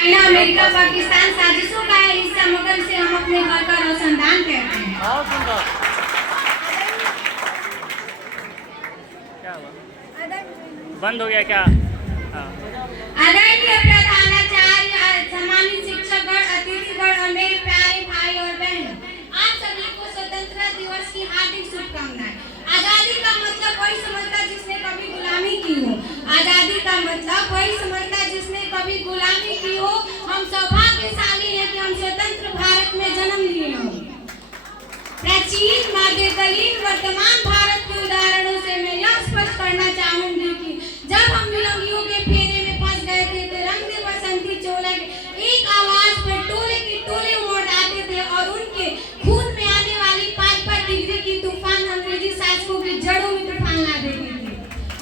America Pakistan साजिशों का हिस्सा मगर से हम अपने घर का रोशनदान कहते हैं। क्या हुआ? बंद हो गया क्या? आदरणीय प्रधानाचार्य, सम्मानित शिक्षकगण, अतिथिगण और मेरे प्यारे भाई और बहन, आप सभी को स्वतंत्रता दिवस की हार्दिक शुभकामनाएं। आजादी का मतलब वही समझता जिसने कभी गुलामी की हो। आजादी का मतलब वही समझता जिसने कभी गुलामी की हो। हम सौभाग्यशाली हैं कि हम स्वतंत्र भारत में जन्म लिए हों। प्राचीन, मध्यकालीन, वर्तमान भारत के उदाहरणों से मैं यह स्पष्ट करना चाहूंगी कि जब हम विलंगियों के फेरे में फंस गए थे तो रंग दे बसंती चोले एक आवाज पर टोले के टोले उमड़ आते थे और उनके खून में आने वाली 5-5 डिग्री की तूफान अंग्रेजी शासकों की जड़ों में तूफान ला देती थी।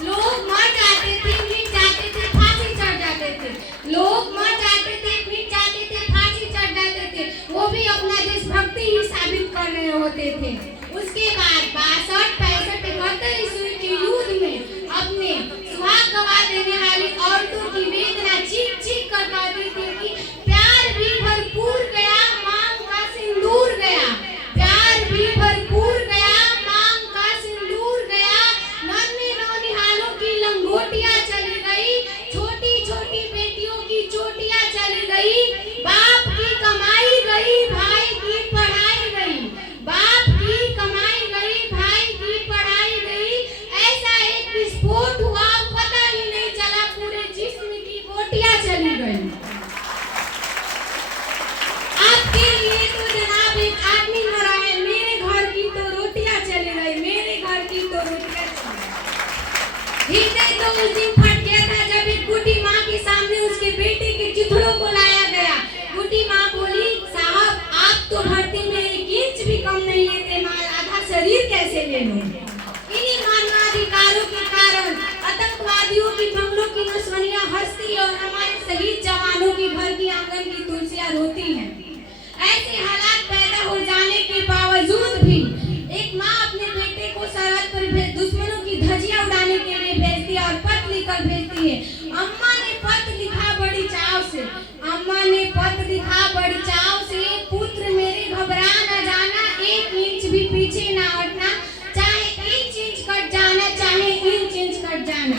लोग मर जाते थे, मिट जाते थे, फांसी चढ़ जाते थे। लोग मर जाते थे, मिट जाते थे, फांसी चढ़ जाते थे। वो भी अपना देशभक्ति ही साबित कर रहे होते थे। उसके बाद 62, 65, 71 ईस्वी के युद्ध में अपने सुहाग गवा देने वाली औरतों की वेदना चीख चीख कर कहती थी कि प्यार भी भरपूर गया, मांग का सिंदूर गया। प्यार भी भरपूर गया, मांग का सिंदूर गया। नन्हे नौनिहालों की लंगोटियां चली गई, छोटी छोटी बेटियों की चोटियां चली गई। बाप की कमाई गई, भाई की पढ़ाई गई। बाप की कमाई गई, भाई की पढ़ाई गई। ऐसा एक विस्फोट हुआ, पता ही नहीं चला, पूरे जिस्म की बोटियां चली गई। आपके लिए तो जनाब एक आदमी मरा है, मेरे घर की तो रोटियां चली गई। मेरे घर की तो रोटियां चली गई। हृदय तो उस दिन फट गया था जब एक बूढ़ी माँ के सामने उसके बेटे के चिथड़ों को लाया गया। बूढ़ी माँ बोली, साहब आप तो भर्ती में 1 इंच भी कम नहीं लेते, आधा शरीर कैसे ले लूंगे? इन्हीं मानवाधिकारों के कारण आतंकवादियों की बंगलों की नस्वानियां हंसती और हमारे शहीद जवानों की घर की आंगन की तुलसियां रोती हैं। ऐसे हालात पैदा हो जाने के बावजूद भी एक माँ अपने बेटे को सरहद पर दुश्मनों की धज्जियां उड़ाने के लिए भेजती है और पत्र लिखकर भेजती है। अम्मा ने पत्र लिखा बड़ी चाव से, अम्मा ने पत्र लिखा बड़ी चाव से, पुत्र मेरे घबरा न जाना, 1 इंच भी पीछे न हटना, चाहे इंच कट जाना, चाहे इंच कट जाना।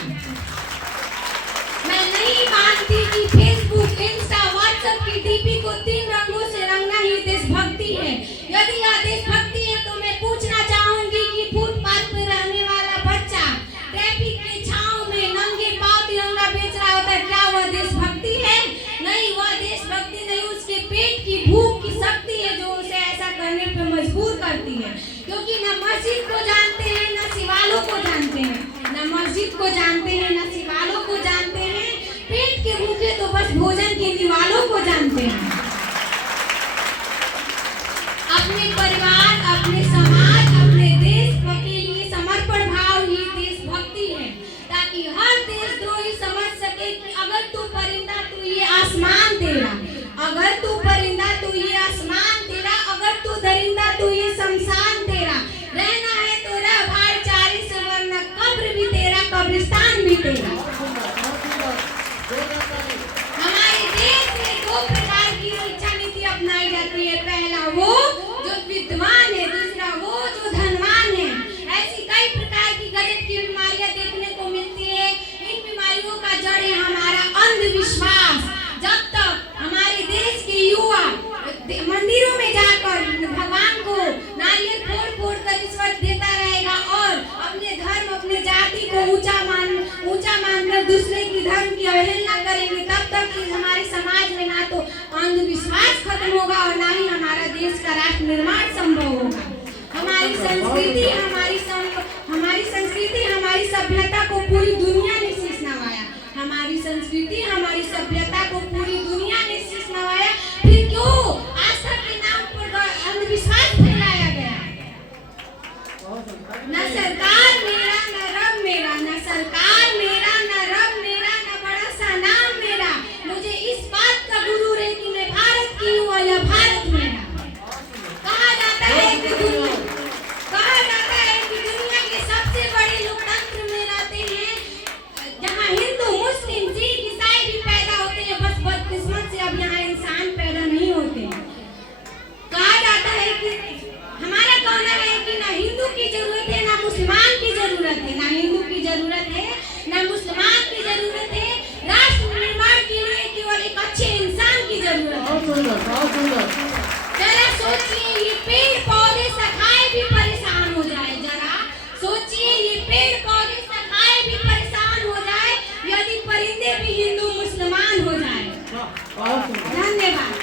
मैं नहीं मानती कि फेसबुक, इंस्टा, व्हाट्सएप की डीपी को 3 रंगों से रंगना ही देशभक्ति है। यदि यह देशभक्ति है तो मैं पूछना चाहूंगी कि फुटपाथ पर रहने वाला बच्चा ट्रैफिक की छांव में नंगे पांव तिरंगा बेच रहा होता है, क्या वह देशभक्ति है? नहीं, वह देशभक्ति नहीं, उसके पेट की भूख की शक्ति है जो उसे ऐसा करने पर मजबूर करती है। क्योंकि न मस्जिद को जानते हैं, न शिवालों को जानते हैं, न मस्जिद को जानते हैं, न शिवालों को जानते हैं। पेट के भूखे तो बस भोजन के निवालों को जानते हैं। अपने परिवार, अपने समाज, अपने देश के लिए समर्पण भाव ही देशभक्ति है, ताकि हर देशद्रोही समझ सके कि अगर तू परिंदा तो ये आसमान तेरा, अगर तू परिंदा तो ये आसमान तेरा, अगर तू दरिंदा तो ये शमशान तेरा। रहना है तो रह भाईचारे से, वरना कब्र भी तेरा, कब्रिस्तान भी तेरा। हमारे देश में 2 प्रकार की शिक्षा नीति अपनाई जाती है। पहला वो जो विद्वान है, दूसरा वो जो धनवान है। ऐसी कई प्रकार की गजब की बीमारियां देखने को मिलती है। इन बीमारियों का जड़ है हमारा अंधविश्वास। जब तक हमारे देश के युवा मंदिरों में जाकर भगवान को नारियल फोड़ कर रिश्वत देता रहेगा और अपने धर्म, अपने जाति को ऊंचा मानकर दूसरे की धर्म की अवहेलना करेंगे, तब तक हमारे समाज में ना तो अंधविश्वास खत्म होगा और ना ही हमारा देश का राष्ट्र निर्माण संभव होगा। हमारी संस्कृति, हमारी सभ्यता को पूरी दुनिया ने शीश नवाया। हमारी संस्कृति, हमारी सभ्यता को पूरी दुनिया ने शीश नवाया। फिर क्यों आस्था के नाम पर अंधविश्वास फैलाया गया? न सरकार मेरा, न रब मेरा, न सरकार मेरा, न रब मेरा, न बड़ा सा नाम मेरा। मुझे इस बात का गुरूर है कि मैं भारत की हूँ और यह भारत मेरा। कहा जाता है कि दुनिया के सबसे बड़े लोकतंत्र में रहते हैं जरूरत है, ना हिंदू की जरूरत है, ना मुसलमान की जरूरत है। राष्ट्र निर्माण के लिए केवल एक अच्छे इंसान की जरूरत है। जरा सोचिए, ये पेड़ पौधे सखाए भी परेशान हो जाए। जरा सोचिए, ये पेड़ पौधे सखाए भी परेशान हो जाए यदि परिंदे भी हिंदू मुसलमान हो जाए। धन्यवाद।